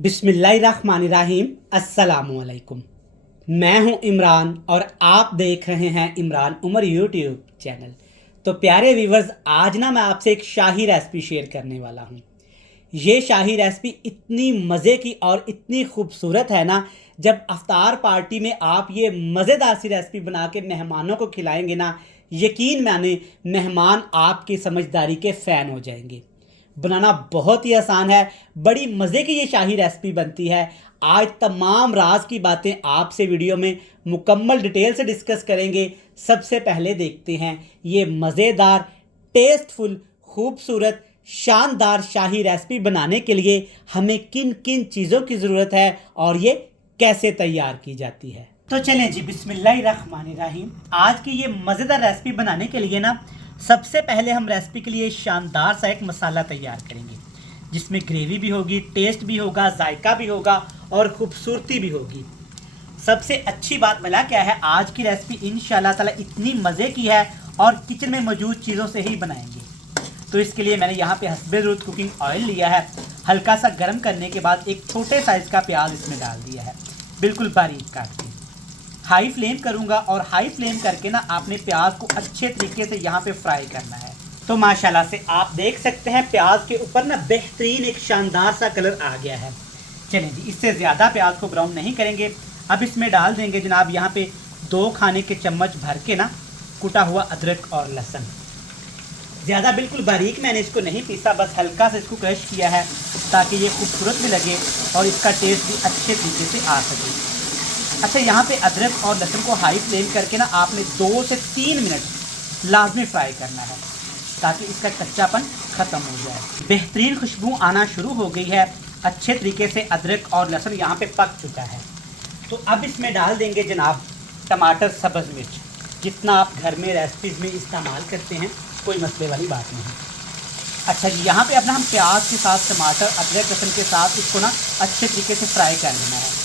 बिस्मिल्लाहिर्रहमानिर्रहीम। अस्सलामुअलैकुम। मैं हूं इमरान और आप देख रहे हैं इमरान उमर यूट्यूब चैनल। तो प्यारे व्यूवर्स, आज ना मैं आपसे एक शाही रेसिपी शेयर करने वाला हूं। ये शाही रेसिपी इतनी मज़े की और इतनी खूबसूरत है ना, जब अफ्तार पार्टी में आप ये मज़ेदार सी रेसिपी बना के मेहमानों को खिलाएंगे ना, यकीन माने मेहमान आपकी समझदारी के फ़ैन हो जाएंगे। बनाना बहुत ही आसान है, बड़ी मज़े की ये शाही रेसिपी बनती है। आज तमाम राज की बातें आपसे वीडियो में मुकम्मल डिटेल से डिस्कस करेंगे। सबसे पहले देखते हैं ये मज़ेदार, टेस्टफुल, खूबसूरत, शानदार शाही रेसिपी बनाने के लिए हमें किन किन चीज़ों की ज़रूरत है और ये कैसे तैयार की जाती है। तो चलें जी, बिस्मिल्लाहिर्रहमानिर्रहीम। आज की ये मज़ेदार रेसिपी बनाने के लिए ना, सबसे पहले हम रेसिपी के लिए शानदार सा एक मसाला तैयार करेंगे, जिसमें ग्रेवी भी होगी, टेस्ट भी होगा, जायका भी होगा और ख़ूबसूरती भी होगी। सबसे अच्छी बात भला क्या है, आज की रेसिपी इंशाल्लाह ताला इतनी मज़े की है और किचन में मौजूद चीज़ों से ही बनाएंगे। तो इसके लिए मैंने यहाँ पे हस्बे ज़रूरत कुकिंग ऑयल लिया है। हल्का सा गर्म करने के बाद एक छोटे साइज़ का प्याज इसमें डाल दिया है, बिल्कुल बारीक काट के। हाई फ्लेम करूंगा और हाई फ्लेम करके ना आपने प्याज को अच्छे तरीके से यहाँ पे फ्राई करना है। तो माशाल्लाह से आप देख सकते हैं प्याज के ऊपर ना बेहतरीन एक शानदार सा कलर आ गया है। चलें जी, इससे ज़्यादा प्याज को ब्राउन नहीं करेंगे। अब इसमें डाल देंगे जनाब यहाँ पे 2 खाने के चम्मच भर के ना कुटा हुआ अदरक और लहसुन। ज़्यादा बिल्कुल बारीक मैंने इसको नहीं पीसा, बस हल्का सा इसको क्रश किया है ताकि ये खूबसूरत भी लगे और इसका टेस्ट भी अच्छे तरीके से आ सके। अच्छा, यहाँ पे अदरक और लहसुन को हाई फ्लेम करके ना आपने 2 से 3 मिनट लाजमी फ्राई करना है ताकि इसका कच्चापन ख़त्म हो जाए। बेहतरीन खुशबू आना शुरू हो गई है, अच्छे तरीके से अदरक और लहसुन यहाँ पे पक चुका है। तो अब इसमें डाल देंगे जनाब टमाटर, सब्ज़ मिर्च, जितना आप घर में रेसिपीज़ में इस्तेमाल करते हैं, कोई मसले वाली बात नहीं। अच्छा जी, यहाँ पे अपना हम प्याज के साथ टमाटर, अदरक, लहसुन के साथ इसको ना अच्छे तरीके से फ्राई कर लेना है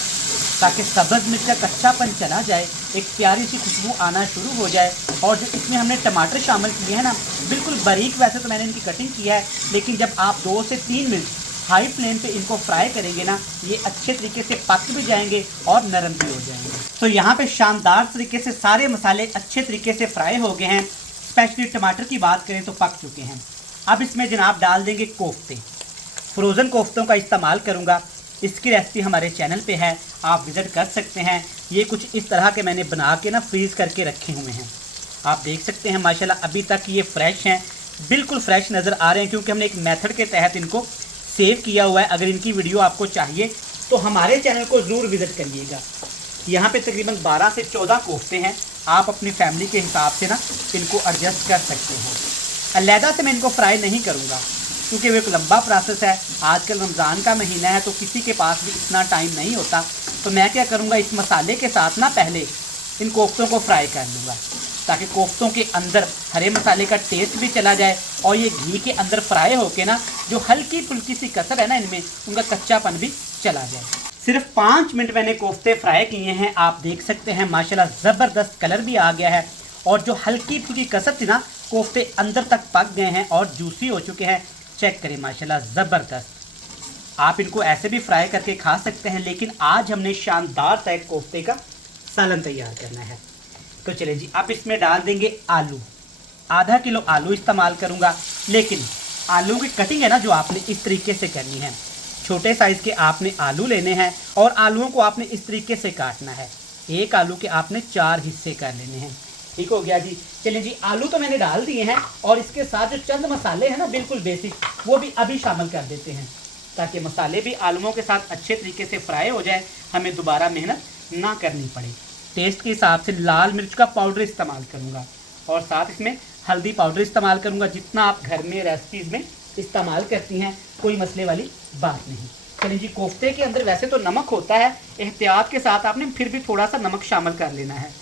ताकि सब्ज़ मिर्च का कच्चापन चला जाए, एक प्यारी सी खुशबू आना शुरू हो जाए। और जो इसमें हमने टमाटर शामिल किए हैं ना, बिल्कुल बारीक, वैसे तो मैंने इनकी कटिंग की है, लेकिन जब आप 2 से 3 मिनट हाई फ्लेम पे इनको फ्राई करेंगे ना, ये अच्छे तरीके से पक भी जाएंगे और नरम भी हो जाएंगे। तो यहाँ पे शानदार तरीके से सारे मसाले अच्छे तरीके से फ्राई हो गए हैं। स्पेशली टमाटर की बात करें तो पक चुके हैं। अब इसमें जनाब डाल देंगे कोफ्ते। फ्रोज़न कोफ्तों का इस्तेमाल करूँगा। इसकी रेसिपी हमारे चैनल पे है, आप विज़िट कर सकते हैं। ये कुछ इस तरह के मैंने बना के ना फ्रीज़ करके रखे हुए हैं। आप देख सकते हैं माशाल्लाह अभी तक ये फ्रेश हैं, बिल्कुल फ्रेश नज़र आ रहे हैं, क्योंकि हमने एक मेथड के तहत इनको सेव किया हुआ है। अगर इनकी वीडियो आपको चाहिए तो हमारे चैनल को ज़रूर विज़िट करिएगा। यहाँ पे तकरीबन 12 से 14 कोफ्ते हैं। आप अपनी फैमिली के हिसाब से ना इनको एडजस्ट कर सकते हैं। अलहदा से मैं इनको फ्राई नहीं करूँगा क्योंकि वो एक लंबा प्रोसेस है। आजकल रमज़ान का महीना है तो किसी के पास भी इतना टाइम नहीं होता। तो मैं क्या करूँगा, इस मसाले के साथ ना पहले इन कोफ्तों को फ्राई कर लूँगा ताकि कोफ्तों के अंदर हरे मसाले का टेस्ट भी चला जाए और ये घी के अंदर फ्राई होके ना जो हल्की फुल्की सी कसर है ना इनमें, उनका कच्चापन भी चला जाए। सिर्फ 5 मिनट मैंने कोफ्ते फ्राई किए हैं। आप देख सकते हैं माशाल्लाह ज़बरदस्त कलर भी आ गया है और जो हल्की फुल्की कसर थी ना, कोफ्ते अंदर तक पक गए हैं और जूसी हो चुके हैं। चेक करें माशाल्लाह ज़बरदस्त। आप इनको ऐसे भी फ्राई करके खा सकते हैं, लेकिन आज हमने शानदार सा एक कोफ्ते का सालन तैयार करना है। तो चलिए जी, अब इसमें डाल देंगे आलू। आधा किलो आलू इस्तेमाल करूँगा, लेकिन आलू की कटिंग है ना जो आपने इस तरीके से करनी है। छोटे साइज़ के आपने आलू लेने हैं और आलूओं को आपने इस तरीके से काटना है। एक आलू के आपने 4 हिस्से कर लेने हैं। ठीक हो गया जी। चलिए जी, आलू तो मैंने डाल दिए हैं और इसके साथ जो चंद मसाले हैं ना बिल्कुल बेसिक, वो भी अभी शामिल कर देते हैं ताकि मसाले भी आलूओं के साथ अच्छे तरीके से फ्राई हो जाए, हमें दोबारा मेहनत ना करनी पड़े। टेस्ट के हिसाब से लाल मिर्च का पाउडर इस्तेमाल करूँगा और साथ इसमें हल्दी पाउडर इस्तेमाल करूँगा, जितना आप घर में रेसिपीज़ में इस्तेमाल करती हैं, कोई मसले वाली बात नहीं। चलिए जी, कोफ्ते के अंदर वैसे तो नमक होता है, एहतियात के साथ आपने फिर भी थोड़ा सा नमक शामिल कर लेना है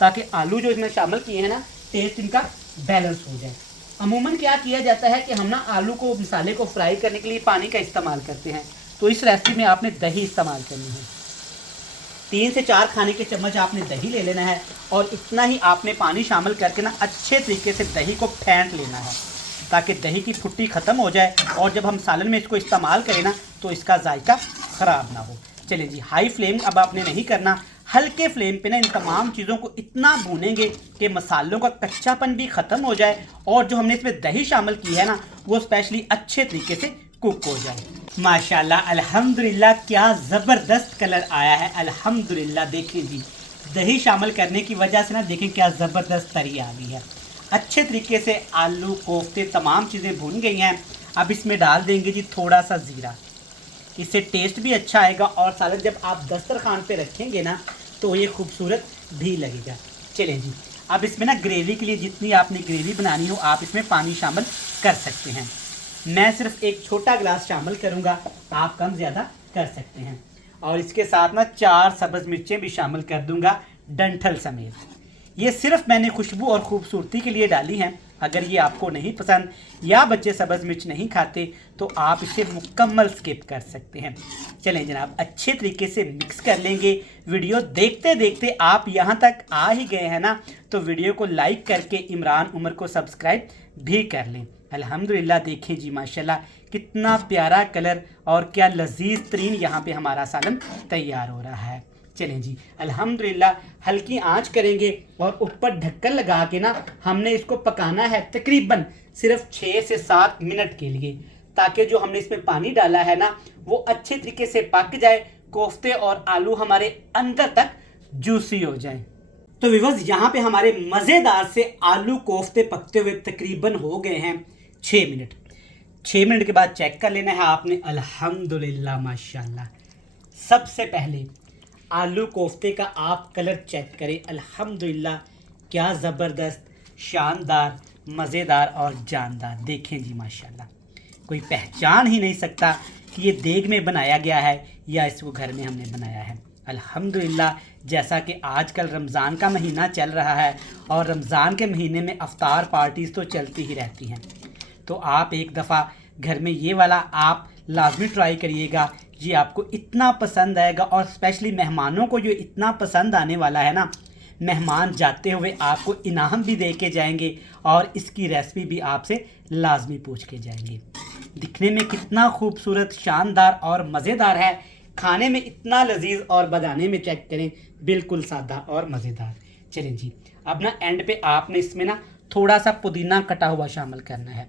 ताकि आलू जो इसमें शामिल किए हैं ना, टेस्ट इनका बैलेंस हो जाए। अमूमन क्या किया जाता है कि हम ना आलू को, मसाले को फ्राई करने के लिए पानी का इस्तेमाल करते हैं, तो इस रेसिपी में आपने दही इस्तेमाल करनी है। 3 से 4 खाने के चम्मच आपने दही ले लेना है और इतना ही आपने पानी शामिल करके ना अच्छे तरीके से दही को फेंट लेना है ताकि दही की फुट्टी ख़त्म हो जाए और जब हम सालन में इसको इस्तेमाल करें ना तो इसका जायका ख़राब ना हो। चलिए जी, हाई फ्लेम अब आपने नहीं करना, हल्के फ्लेम पे ना इन तमाम चीज़ों को इतना भूनेंगे कि मसालों का कच्चापन भी ख़त्म हो जाए और जो हमने इसमें दही शामिल की है ना वो स्पेशली अच्छे तरीके से कुक हो जाए। माशाल्लाह अल्हम्दुलिल्लाह, क्या ज़बरदस्त कलर आया है। अल्हम्दुलिल्लाह, देखिए जी, दही शामिल करने की वजह से ना देखें क्या ज़बरदस्त तरी आ गई है। अच्छे तरीके से आलू कोफ्ते तमाम चीज़ें भून गई हैं। अब इसमें डाल देंगे जी थोड़ा सा ज़ीरा, इससे टेस्ट भी अच्छा आएगा और सालन जब आप दस्तरखान पे रखेंगे ना तो ये खूबसूरत भी लगेगा। चलें जी, अब इसमें ना ग्रेवी के लिए जितनी आपने ग्रेवी बनानी हो आप इसमें पानी शामिल कर सकते हैं। मैं सिर्फ एक छोटा गिलास शामिल करूँगा, आप कम ज़्यादा कर सकते हैं। और इसके साथ ना 4 सब्ज़ मिर्चें भी शामिल कर दूँगा डंठल समेत। ये सिर्फ मैंने खुशबू और ख़ूबसूरती के लिए डाली हैं। अगर ये आपको नहीं पसंद या बच्चे सब्ज़ मिर्च नहीं खाते तो आप इसे मुकम्मल स्किप कर सकते हैं। चलें जनाब, अच्छे तरीके से मिक्स कर लेंगे। वीडियो देखते देखते आप यहाँ तक आ ही गए हैं ना तो वीडियो को लाइक करके इमरान उमर को सब्सक्राइब भी कर लें। अल्हम्दुलिल्लाह, देखें जी माशाल्लाह कितना प्यारा कलर और क्या लजीज तरीन यहाँ पे हमारा सालन तैयार हो रहा है। चलें जी, अल्हम्दुलिल्लाह हल्की आंच करेंगे और ऊपर ढक्कन लगा के ना हमने इसको पकाना है तकरीबन सिर्फ 6 से 7 मिनट के लिए, ताकि जो हमने इसमें पानी डाला है ना वो अच्छे तरीके से पक जाए, कोफ्ते और आलू हमारे अंदर तक जूसी हो जाए। तो व्यूअर्स, यहाँ पे हमारे मज़ेदार से आलू कोफ्ते पकते हुए तकरीबन हो गए हैं 6 मिनट। 6 मिनट के बाद चेक कर लेना है आपने। अल्हम्दुलिल्लाह माशाल्लाह, सबसे पहले आलू कोफ्ते का आप कलर चेक करें। अल्हम्दुलिल्लाह, क्या ज़बरदस्त, शानदार, मज़ेदार और जानदार। देखें जी माशाल्लाह, कोई पहचान ही नहीं सकता कि ये देग में बनाया गया है या इसको घर में हमने बनाया है। अल्हम्दुलिल्लाह, जैसा कि आजकल रमज़ान का महीना चल रहा है और रमज़ान के महीने में अफ्तार पार्टीज़ तो चलती ही रहती हैं, तो आप एक दफ़ा घर में ये वाला आप लाजमी ट्राई करिएगा। ये आपको इतना पसंद आएगा और स्पेशली मेहमानों को जो इतना पसंद आने वाला है ना, मेहमान जाते हुए आपको इनाम भी दे के जाएंगे और इसकी रेसिपी भी आपसे लाजमी पूछ के जाएंगे। दिखने में कितना खूबसूरत, शानदार और मज़ेदार है, खाने में इतना लजीज और बनाने में चेक करें बिल्कुल सादा और मज़ेदार। चलें जी, अब ना एंड पे आपने इसमें ना थोड़ा सा पुदीना कटा हुआ शामिल करना है।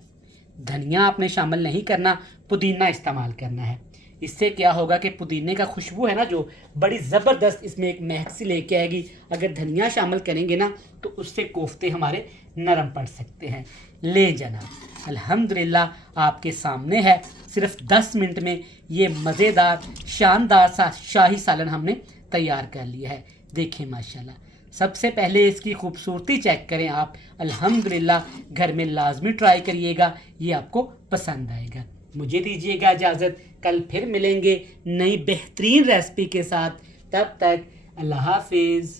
धनिया आपने शामिल नहीं करना, पुदीना इस्तेमाल करना है। इससे क्या होगा कि पुदीने का खुशबू है ना जो बड़ी ज़बरदस्त इसमें एक महक सी लेके आएगी। अगर धनिया शामिल करेंगे ना तो उससे कोफ्ते हमारे नरम पड़ सकते हैं। ले जनाब, अल्हम्दुलिल्लाह आपके सामने है, सिर्फ 10 मिनट में ये मज़ेदार शानदार सा शाही सालन हमने तैयार कर लिया है। देखें माशाल्लाह, सबसे पहले इसकी खूबसूरती चेक करें आप। अल्हम्दुलिल्लाह, घर में लाजमी ट्राई करिएगा, ये आपको पसंद आएगा। मुझे दीजिएगा इजाज़त, कल फिर मिलेंगे नई बेहतरीन रेसिपी के साथ। तब तक अल्लाह हाफिज़।